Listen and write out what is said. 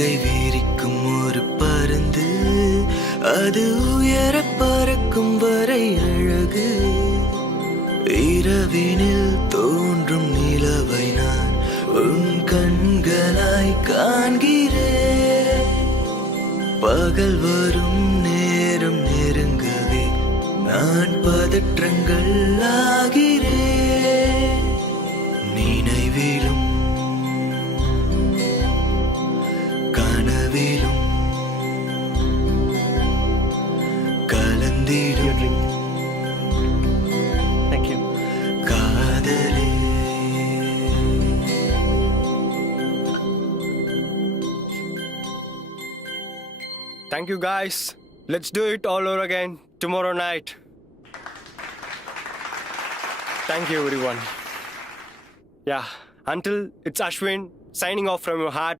சிறகை விரிக்கும் ஒரு பருந்து, அது உயர பறக்கும் வரை அழகு. இரவினில் தோன்றும் நிலவை நான் உன் கண்களாய் காண்கிறேன். பகல் வரும் நேரம் நெருங்கவே நான் பதற்றங்கள் ஆகிறேன். நினைவிலும் கனவிலும் கலந்திடும் காதலே. Thank you guys. Let's do it all over again tomorrow night. Thank you everyone. Yeah, until it's Ashwin signing off from your heart.